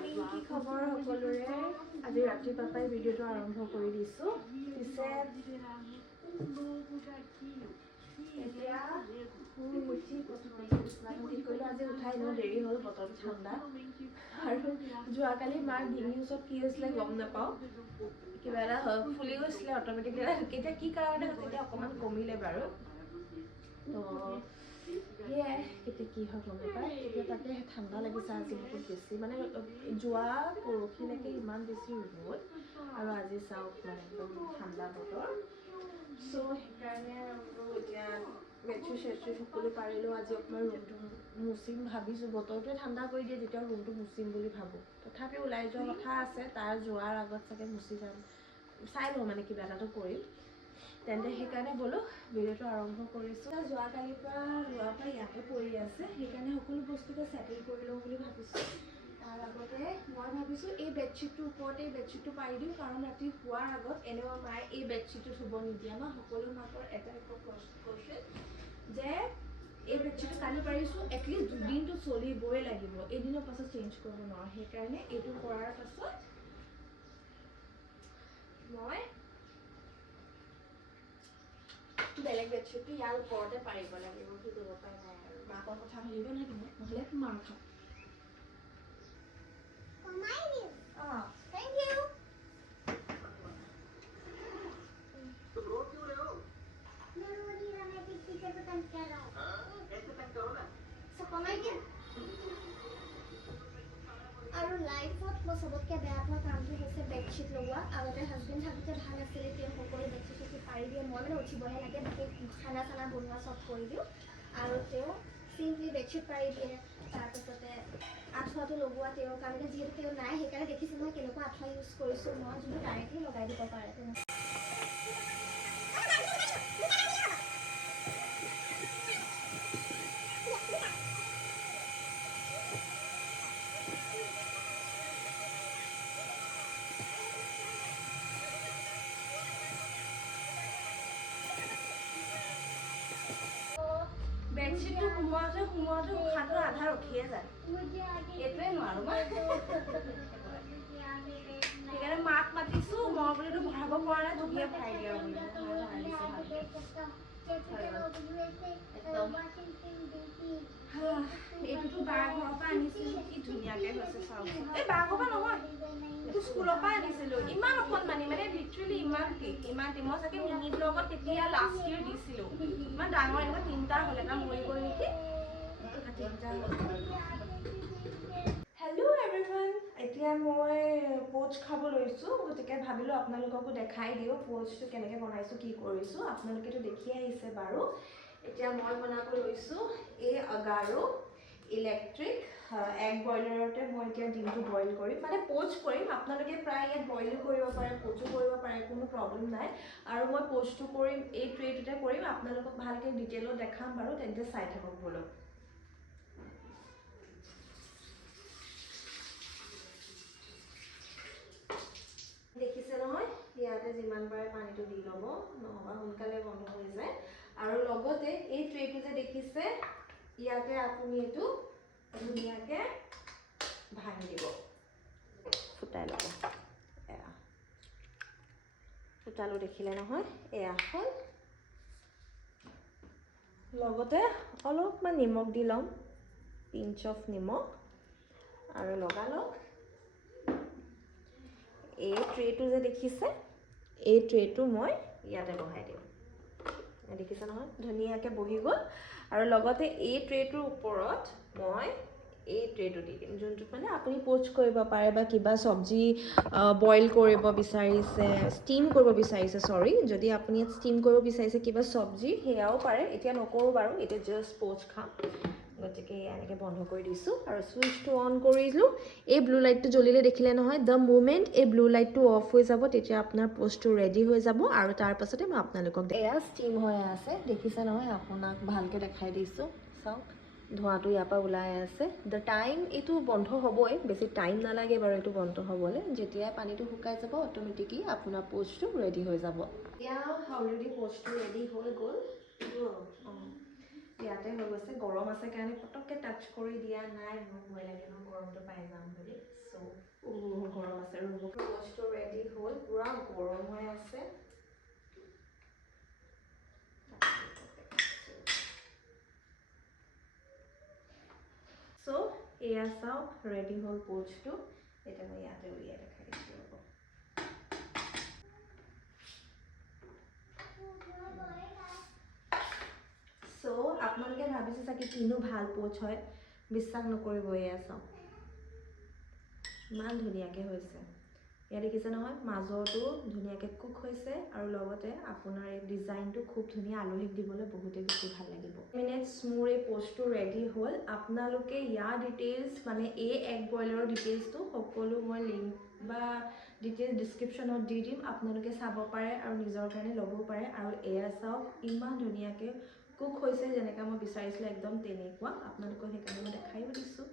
Morning কি খবৰ সকলোৰে আজি ৰাতিপুৱাৰ পৰাই ভিডিঅ'টো আৰম্ভ কৰি দিছোঁ পিছে এতিয়া শুই উঠি বিছনাখন ঠিক কৰিলোঁ আজি উঠাই এনেও দেৰি হ'ল বতৰটো ঠাণ্ডা আৰু যোৱাকালি মাৰ ডিঙিৰ ওচৰত কি হৈছিলে গম নাপাওঁ কিবা এটা ফুলি গৈছিলে অট'মেটিকলি এতিয়া কি কাৰণে হৈছে এতিয়া অকণমান কমিলে বাৰু তো সেয়াই এতিয়া কি হয় গম নাপায় এতিয়া তাকে ঠাণ্ডা লাগিছে আজি বহুত বেছি মানে যোৱা পৰহিলৈকে ইমান বেছি ৰ'দ আৰু আজি চাওক মানে একদম ঠাণ্ডা বতৰ চ' সেইকাৰণে আৰু এতিয়া বেডশ্বীট চেডশ্বীট সকলো পাৰিলোঁ আজি অকণমান ৰুমটো মুচিম ভাবিছোঁ বতৰটোৱে ঠাণ্ডা কৰি দিয়ে যেতিয়া ৰুমটো মুচিম বুলি ভাবোঁ তথাপি ওলাই যোৱা কথা আছে তাৰ যোৱাৰ আগত চাগে মুচি যাম চাই লওঁ মানে কিবা এটাতো কৰিম তেন্তে সেইকাৰণে বোলো ভিডিঅ'টো আৰম্ভ কৰিছোঁ যোৱাকালিৰ পৰা লোৱাৰ পৰা ইয়াতে পৰি আছে সেইকাৰণে সকলো বস্তুকে ছেটেল কৰি লওঁ বুলি ভাবিছোঁ তাৰ আগতে মই ভাবিছোঁ এই বেডশ্বীটটোৰ ওপৰতে এই বেডশ্বীটটো পাৰি দিওঁ কাৰণ ৰাতি শোৱাৰ আগত এনেও মায়ে এই বেডশ্বীটটো ধুব নিদিয়ে ন সকলো মাকৰ এটা কুৱেশ্যন যে এই বেডশ্বীটটো কালি পাৰিছোঁ এটলিষ্ট দুদিনটো চলিবই লাগিব এদিনৰ পাছত চেঞ্জ কৰিব নোৱাৰোঁ সেইকাৰণে এইটো কৰাৰ পাছত মই বেলেগ বেডশ্বীটটো ইয়াৰ ওপৰতে পাৰিব লাগিব সেইটো উপায় নাই আৰু মাকৰ কথা ভাবিব লাগিব নহ'লে মাৰ খাম অঁ থেংক ইউ तुम रो क्यों रहे हो? मैं रो नहीं रहा मैं किसी से तो तंग कर रहा हूँ ऐसे तंग करो ना सब कमाई के আৰু লাইফত মই চবতকৈ বেয়া পোৱা কামটো হৈছে বেডশ্বীট লগোৱা আগতে হাজবেণ্ড থাকোঁতে ভাল আছিলে তেওঁ সকলো বেডশ্বীট চেডশ্বীট পাৰি দিয়ে মই মানে উঠিবহে লাগে বাকী খানা চানা বনোৱা চব কৰি দিওঁ আৰু তেওঁ চিম্পলি বেডশ্বীট পাৰি দিয়ে তাৰপিছতে আঁঠুৱাটো লগোৱা তেওঁৰ কাৰণে যিহেতু তেওঁ নাই সেইকাৰণে দেখিছোঁ মই কেনেকুৱা আঁঠুৱা ইউজ কৰিছোঁ মই যোনটো ডাইৰেক্টলি লগাই দিব পাৰে তেনেকুৱা বেডশ্বীটটো সোমোৱাওঁতে উশাহটো আধা ৰখিয়ে যায় এইটোৱে নোৱাৰোঁ মই সেইকাৰণে মাক মাতিছোঁ মই বোলো এইটো ভৰাব পৰা নাই তুমিয়ে ভৰাই দিয়া বোলো এইটোতো বাৰ ঘৰৰ পৰা আনিছিলোঁ কি ধুনীয়াকৈ হৈছে চাওকচোন এই বাৰ ঘৰৰ পৰা নহয় এইটো স্কুলৰ পৰা আনিছিলোঁ ইমান অকণমানি মানে লিটাৰেলি ইমান মই চাগে মিনি ব্লগত তেতিয়া লাষ্ট ইয়েৰ দিছিলোঁ ইমান ডাঙৰ এনেকুৱা তিনিটা হ'ল এটা মৰি গ'ল নেকি হেল্ল' এভৰিৱান এতিয়া মই প'চ খাব লৈছোঁ গতিকে ভাবিলোঁ আপোনালোককো দেখাই দিওঁ প'চটো কেনেকৈ বনাইছোঁ কি কৰিছোঁ আপোনালোকেতো দেখিয়ে আহিছে বাৰু এতিয়া মই বনাব লৈছোঁ এই আগাৰো ইলেক্ট্ৰিক এগ বইলাৰতে মই এতিয়া ডিমটো বইল কৰিম মানে প'চ কৰিম আপোনালোকে প্ৰায় ইয়াত বইলো কৰিব পাৰে প'চো কৰিব পাৰে কোনো প্ৰব্লেম নাই আৰু মই প'চটো কৰিম এই ট্ৰেটোতে কৰিম আপোনালোকক ভালকৈ ডিটেইলত দেখাম বাৰু তেন্তে চাই থাকক বোলো দেখিছে নহয় ইয়াতে যিমান পাৰে পানীটো দি ল'ব নহ'বা সোনকালে বন্ধ হৈ যায় আৰু লগতে এই ট্ৰেটো যে দেখিছে ইয়াতে আপুনি এইটো ধুনীয়াকৈ ভাঙি দিব ফুটাই ল'ব এয়া ফুটালো দেখিলে নহয় এয়া হ'ল লগতে অলপমান নিমখ দি ল'ম পিঞ্চ অফ নিমখ আৰু লগালগ এই ট্ৰেটো যে দেখিছে এই ট্ৰেটো মই ইয়াতে বহাই দিম দেখিছে নহয় ধুনীয়াকৈ বহি গ'ল আৰু লগতে এই ট্ৰেটোৰ ওপৰত মই এই ট্ৰেটো দি দিম যোনটোত মানে আপুনি প'চ কৰিব পাৰে বা কিবা চব্জি বইল কৰিব বিচাৰিছে ষ্টিম কৰিব বিচাৰিছে চৰি যদি আপুনি ইয়াত ষ্টিম কৰিব বিচাৰিছে কিবা চব্জি সেয়াও পাৰে এতিয়া নকৰোঁ বাৰু এতিয়া জাষ্ট প'চ খাম গতিকে এনেকৈ বন্ধ কৰি দিছোঁ আৰু চুইচটো অন কৰিলোঁ এই ব্লু লাইটটো জ্বলিলে দেখিলে নহয় দ্য মুমেণ্ট এই ব্লু লাইটটো অফ হৈ যাব তেতিয়া আপোনাৰ প'চটো ৰেডি হৈ যাব আৰু তাৰ পাছতে মই আপোনালোকক এয়া ষ্টিম হৈ আছে দেখিছে নহয় আপোনাক ভালকৈ দেখাই দিছোঁ চাওক ধোঁৱাটো ইয়াৰ পৰা ওলাই আছে দ্য টাইম এইটো বন্ধ হ'বই বেছি টাইম নালাগে বাৰু এইটো বন্ধ হ'বলৈ যেতিয়াই পানীটো শুকাই যাব অট'মেটিকলি আপোনাৰ প'চটো ৰেডি হৈ যাব এতিয়া অলৰেডি প'চটো ৰেডি হৈ গ'ল ইয়াতে হৈ গৈছে গৰম আছে কাৰণে পটককৈ টাচ কৰি দিয়া নাই মোৰ ভয় লাগে ন গৰমটো পাই যাম বুলি চ' বস্তু ৰেডি হ'ল, পুৰা গৰম হৈ আছে। চ' এয়া চাওক ৰেডি হ'ল পোচটো। এতিয়া মই ইয়াতে উলিয়াই দেখাই দিছোঁ ৰ'ব। চ' আপোনালোকে ভাবিছে চাগে কিনো ভাল পোচ হয়, বিশ্বাস নকৰিব। এয়া চাওক ইমান ধুনীয়াকৈ হৈছে। ইয়াত দেখিছে নহয়, মাজৰটো ধুনীয়াকৈ কুক হৈছে আৰু লগতে আপোনাৰ এই ডিজাইনটো খুব ধুনীয়া, আলহীক দিবলৈ বহুতেই বেছি ভাল লাগিব। মিনিটছ মোৰ এই পোষ্টটো ৰেডি হ'ল। আপোনালোকে ইয়াৰ ডিটেইলছ মানে এই এগ বইলাৰৰ ডিটেইলছটো সকলো মই লিংক বা ডিটেইলছ ডিছক্ৰিপশ্যনত দি দিম, আপোনালোকে চাব পাৰে আৰু নিজৰ কাৰণে ল'ব পাৰে। আৰু এয়া চাওক ইমান ধুনীয়াকৈ কুক হৈছে, যেনেকৈ মই বিচাৰিছিলোঁ একদম তেনেকুৱা। আপোনালোকক সেইকাৰণে মই দেখাইও দিছোঁ।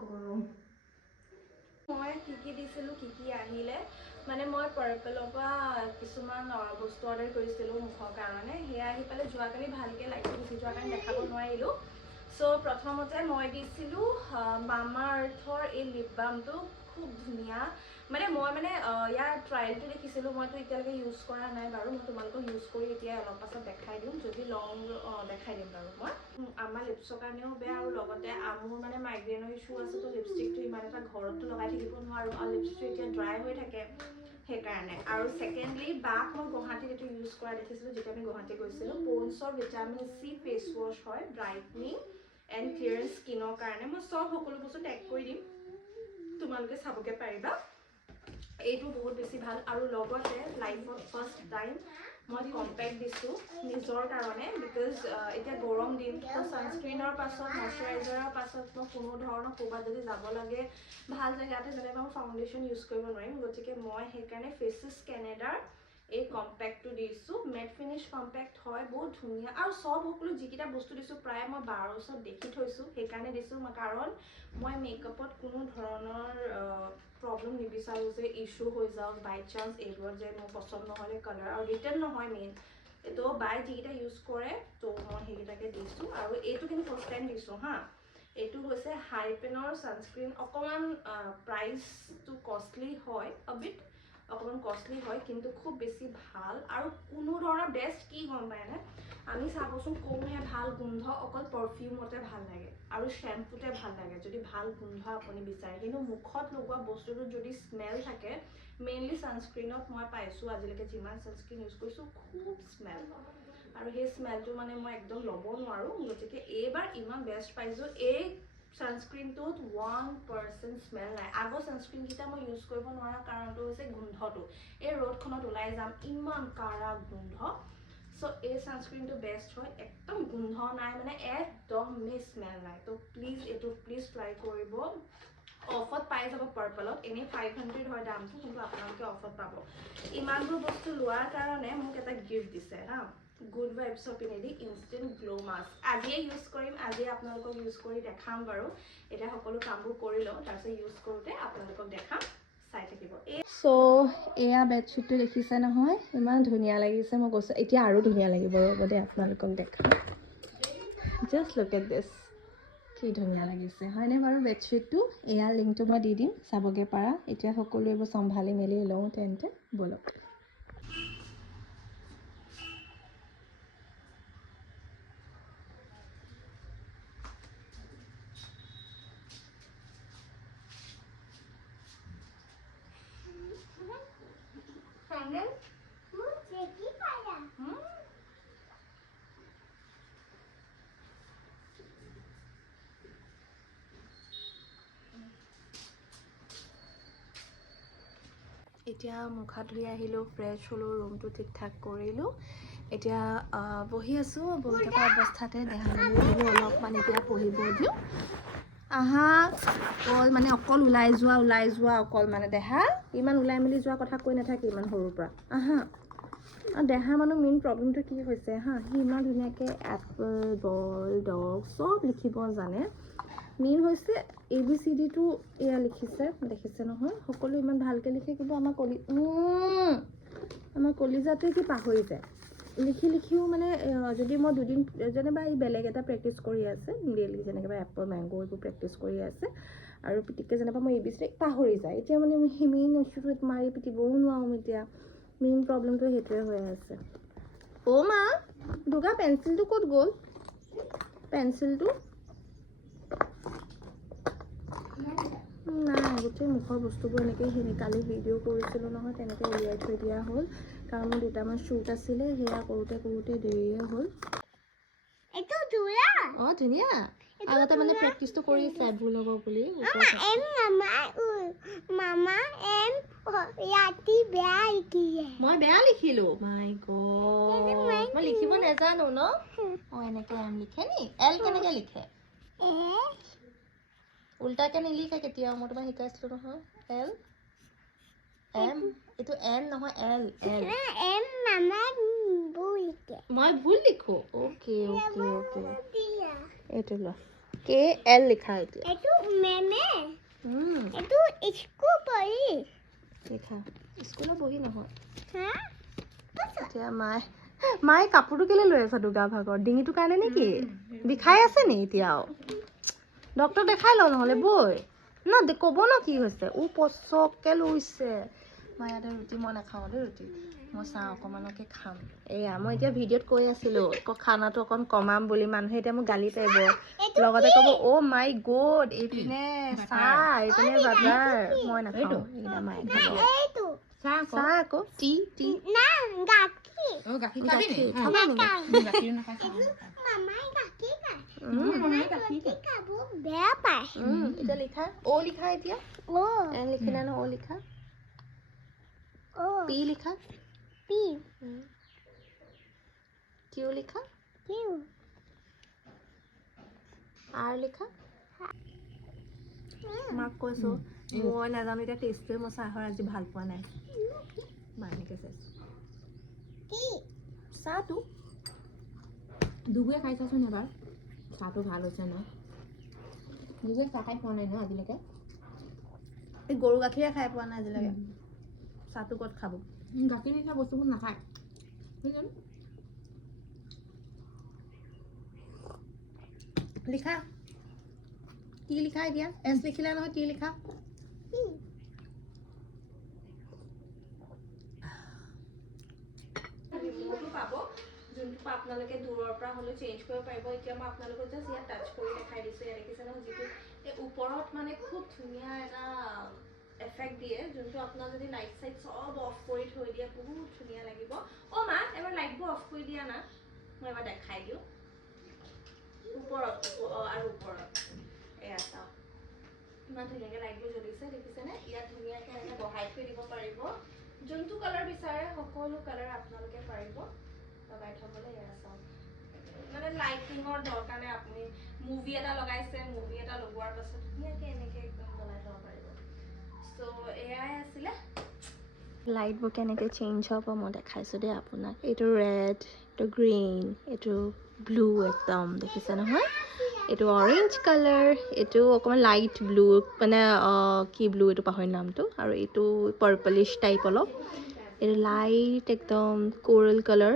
গৰম মই কি দিছিলোঁ, কি আহিলে মানে মই পাৰ্পলৰ পৰা কিছুমান বস্তু অৰ্ডাৰ কৰিছিলোঁ মুখৰ কাৰণে। সেয়া আহি পেলাই যোৱাকালি ভালকৈ লাইটটো গুচি যোৱাৰ কাৰণে দেখাব নোৱাৰিলোঁ। চ' প্ৰথমতে মই দিছিলোঁ মামা আৰ্থৰ এই লিপ বামটো। খুব ধুনীয়া, মানে মই ইয়াৰ ট্ৰায়েলটো দেখিছিলোঁ। মইতো এতিয়ালৈকে ইউজ কৰা নাই বাৰু, মই তোমালোকক ইউজ কৰি এতিয়া অলপ পাছত দেখাই দিম। যদি লং দেখাই দিম বাৰু মই। আমাৰ লিপছৰ কাৰণেও বেয়া, আৰু লগতে মোৰ মানে মাইগ্ৰেইনৰ ইছ্যু আছে, তো লিপষ্টিকটো ইমান এটা ঘৰততো লগাই থাকিব নোৱাৰোঁ, আৰু লিপষ্টিকটো এতিয়া ড্ৰাই হৈ থাকে সেইকাৰণে। আৰু ছেকেণ্ডলি বাক মই গুৱাহাটীত এইটো ইউজ কৰা দেখিছিলোঁ যেতিয়া আমি গুৱাহাটী গৈছিলোঁ। প'ন্ডছৰ ভিটামিন চি ফেচ ৱাছ হয়, ব্ৰাইটনিং এণ্ড ক্লিয়াৰ স্কিনৰ কাৰণে। মই সকলো বস্তু টেগ কৰি দিম, তোমালোকে চাবগে পাৰিবা। এইটো বহুত বেছি ভাল। আৰু লগতে লাইফত ফাৰ্ষ্ট টাইম মই কম্পেক্ট দিছোঁ নিজৰ কাৰণে, বিকজ এতিয়া গৰম দিন, তো ছানস্ক্ৰীনৰ পাছত মইশ্চাৰাইজাৰৰ পাছত মই কোনো ধৰণৰ ক'ৰবাত যদি যাব লাগে ভাল জেগাতে যেনেকৈ মই ফাউণ্ডেশ্যন ইউজ কৰিব নোৱাৰিম, গতিকে মই সেইকাৰণে ফেচেছ কেনেডাৰ এই কম্পেক্টটো দিছোঁ। মেট ফিনিছ কম্পেক্ট হয়, বহুত ধুনীয়া। আৰু সকলো যিকেইটা বস্তু দিছোঁ প্ৰায় মই 1200 দেখি থৈছোঁ, সেইকাৰণে দিছোঁ। কাৰণ মই মেকআপত কোনো ধৰণৰ প্ৰব্লেম নিবিচাৰোঁ যে ইছ্যু হৈ যাওক বাই চান্স, এইবোৰত যে মোৰ পচন্দ নহ'লে কালাৰ আৰু ৰিটাৰ্ণ নহয় মেইন। তো বাই যিকেইটা ইউজ কৰে তো মই সেইকেইটাকে দিছোঁ। আৰু এইটো কিন্তু ফাৰ্ষ্ট টাইম দিছোঁ হা। এইটো হৈছে হাইপেনৰ ছানস্ক্ৰীন। অকণমান প্ৰাইচটো কষ্টলি হয়, অকণমান কষ্টলি হয়, কিন্তু খুব বেছি ভাল। আৰু কোনো ধৰণৰ বেষ্ট কি গম পায়নে, আমি চাবচোন কমহে ভাল গোন্ধ অকল পাৰফিউমতে ভাল লাগে আৰু শ্বেম্পুতে ভাল লাগে যদি ভাল গোন্ধ আপুনি বিচাৰে। কিন্তু মুখত লগোৱা বস্তুটোত যদি স্মেল থাকে, মেইনলি ছানস্ক্ৰীনত মই পাইছোঁ আজিলৈকে যিমান ছানস্ক্ৰীন ইউজ কৰিছোঁ খুব স্মেল, আৰু সেই স্মেলটো মানে মই একদম ল'ব নোৱাৰোঁ। গতিকে এইবাৰ ইমান বেষ্ট পাইছোঁ। এই ছানস্ক্ৰীনটোত 1% স্মেল নাই। আগৰ ছানস্ক্ৰীনকেইটা মই ইউজ কৰিব নোৱাৰা কাৰণটো হৈছে গোন্ধটো। এই ৰ'দখনত ওলাই যাম ইমান কাৰা গোন্ধ। চ' এই ছানস্ক্ৰীনটো বেষ্ট হয়, একদম গোন্ধ নাই, মানে একদমেই স্মেল নাই। তো প্লিজ এইটো ট্ৰাই কৰিব। অফত পাই যাব পাৰ্পলত, এনেই 500 হয় দামটো, কিন্তু আপোনালোকে অফত পাব। ইমানবোৰ বস্তু লোৱাৰ কাৰণে মোক এটা গিফ্ট দিছে হা, গুড ভাইবছৰ পিনেদি ইনষ্টেণ্ট গ্ল' মাস্ক। আজিয়ে ইউজ কৰিম, আজিয়ে আপোনালোকক ইউজ কৰি দেখাম বাৰু। এতিয়া সকলো কামবোৰ কৰি লওঁ, তাৰপিছত ইউজ কৰোঁতে আপোনালোকক দেখাম, চাই থাকিব। চ' এয়া বেডশ্বীটটো দেখিছে নহয়, ইমান ধুনীয়া লাগিছে। মই কৈছোঁ এতিয়া আৰু ধুনীয়া লাগিব, ৰ'ব দেই আপোনালোকক দেখাম। জাষ্ট লুক এট দিছ, কি ধুনীয়া লাগিছে হয়নে বাৰু বেডশ্বীটটো। এয়া লিংকটো মই দি দিম, চাবগৈ পাৰা। এতিয়া সকলো এইবোৰ চম্ভালি মেলি লওঁ তেন্তে, ব'লক। এতিয়া মুখ হাত ধুই আহিলোঁ, ফ্ৰেছ হ'লোঁ, ৰুমটো ঠিক ঠাক কৰিলোঁ। এতিয়া বহি আছোঁ, বহি থকা অৱস্থাতে দেহালৈ বোলো অলপমান এতিয়া পঢ়িব দিওঁ। অকল ওলাই যোৱা অকল মানে দেহা ইমান ওলাই মেলি যোৱা কথা কৈ নাথাকে ইমান সৰুৰ পৰা। দেহা মেইন প্ৰব্লেমটো কি হৈছে হা, সি ইমান ধুনীয়াকৈ এপল, বল, ডগ চব লিখিব জানে। মেইন হৈছে ABCDটো এয়া লিখিছে, দেখিছে নহয়, সকলো ইমান ভালকৈ লিখে, কিন্তু আমাৰ কলিজাটোৱে কি পাহৰি যায়। লিখিও মানে যদি মই দুদিন যেনিবা এই বেলেগ এটা প্ৰেক্টিছ কৰি আছে ডেইলি যেনেকৈ এপল মেংগ এইবোৰ প্ৰেক্টিছ কৰি আছে আৰু পিটিককৈ যেনিবা মই ABC পাহৰি যায় এতিয়া মানে মেইন ইছ্যুটোত মাৰি পিটিবও নোৱাৰোঁ এতিয়া মেইন প্ৰব্লেমটো সেইটোৱে হৈ আছে অ' মা দুগা পেঞ্চিলটো ক'ত গ'ল পেঞ্চিলটো নাই গোটেই মুখৰ বস্তুবোৰ এনেকৈ কালি ভিডিঅ' কৰিছিলোঁ নহয় তেনেকৈ উলিয়াই থৈ দিয়া হ'ল কাৰণ মোৰ দুটামান শ্বুট আছিলে সেয়া কৰোঁতে দেৰিয়ে হ'ল অঁ ধুনীয়া আগতে মানে প্ৰেক্টিছটো কৰি আছে ভুল হ'ব বুলি মই বেয়া লিখিলোঁ মাই গড মই লিখিব নাজানো ন অঁ এনেকৈ এম লিখে নি এল কেনেকৈ লিখে উল্টাকৈ নিলিখে কেতিয়াও মই তোমাক শিকাইছিলোঁ নহয় এল এম এইটো এন নহয় এল এল মই ভুল লিখো অ'কে এইটো লোৱা কে এল লিখা এতিয়া লিখা স্কুলত বহি নহয় এতিয়া মায়ে কাপোৰটো কেলৈ লৈ আছা দুগা ভাগৰ ডিঙিটোৰ কাৰণে নেকি বিষাই আছে নি এতিয়াও ডক্টৰ দেখাই লওঁ নহ'লে বৈ ন ক'ব ন কি হৈছে পচককৈ লৈছে মই ইয়াতে ৰুটি মই নাখাওঁ দেই ৰুটি মই চাহ অকণমানকে খাম এয়া মই এতিয়া ভিডিঅ'ত কৈ আছিলোঁ খানাটো অকণ কমাম বুলি মানুহে এতিয়া মোক গালি পাৰিব লগতে ক'ব অ' মাই গড এইপিনে চাহ এইপিনে বাজাৰ মই নাখাওঁ এইকেইটা মায়ে খাব চাহ আকৌ টি এতিয়া লিখা অ' লিখা এতিয়া এন লিখিলা ন অ' লিখা পি লিখা কিউ লিখা আৰ লিখা মাক কৈছোঁ মই নাজানো এতিয়া টেষ্টটোৱে মই চাহৰ আজি ভাল পোৱা নাই মায়ে এনেকৈ চাইছোঁ চাহটো দুগুৱে খাই চাচোন এবাৰ চাহটো ভাল হৈছে ন দুগুৱে চাহ খাই পোৱা নাই ন আজিলৈকে এই গৰু গাখীৰে খাই পোৱা নাই আজিলৈকে চাহটো ক'ত খাব গাখীৰ নিচিনা বস্তুবোৰ নাখায় লিখা টি লিখা এতিয়া এছ লিখিলা নহয় টি লিখা পাব যোনটো আপোনালোকে দূৰৰ পৰা হ'লেও চেঞ্জ কৰিব পাৰিব এতিয়া মই আপোনালোকক জাষ্ট ইয়াত টাচ কৰি দেখাই দিছোঁ ইয়াত দেখিছে নহয় যিটো এই ওপৰত মানে খুব ধুনীয়া এটা এফেক্ট দিয়ে যোনটো আপোনাৰ যদি লাইট চাইট চব অফ কৰি থৈ দিয়ে বহুত ধুনীয়া লাগিব অ' মা এবাৰ লাইটবোৰ অফ কৰি দিয়া না মই এবাৰ দেখাই দিওঁ ওপৰত আৰু ওপৰত এয়া চাওক ইমান ধুনীয়াকৈ লাইটবোৰ জ্বলিছে দেখিছেনে ইয়াত ধুনীয়াকৈ এনেকৈ বহাই থৈ দিব পাৰিব যোনটো কালাৰ বিচাৰে সকলো কালাৰ আপোনালোকে পাৰিব লগাই থ'বলৈ এয়া চাওক মানে লাইটিঙৰ দৰকাৰ নাই আপুনি মুভি এটা লগাইছে মুভি এটা লগোৱাৰ পাছত ধুনীয়াকৈ এনেকৈ একদম জ্বলাই থ'ব পাৰিব চ' এয়াই আছিলে লাইটবোৰ কেনেকৈ চেঞ্জ হ'ব মই দেখাইছোঁ দেই আপোনাক এইটো ৰেড এইটো গ্ৰীণ এইটো ব্লু একদম দেখিছে নহয় এইটো অৰেঞ্জ কালাৰ এইটো অকণমান লাইট ব্লু মানে কি ব্লু এইটো পাহৰি নামটো আৰু এইটো পাৰ্পলিছ টাইপ অলপ এইটো লাইট একদম কোৰেল কালাৰ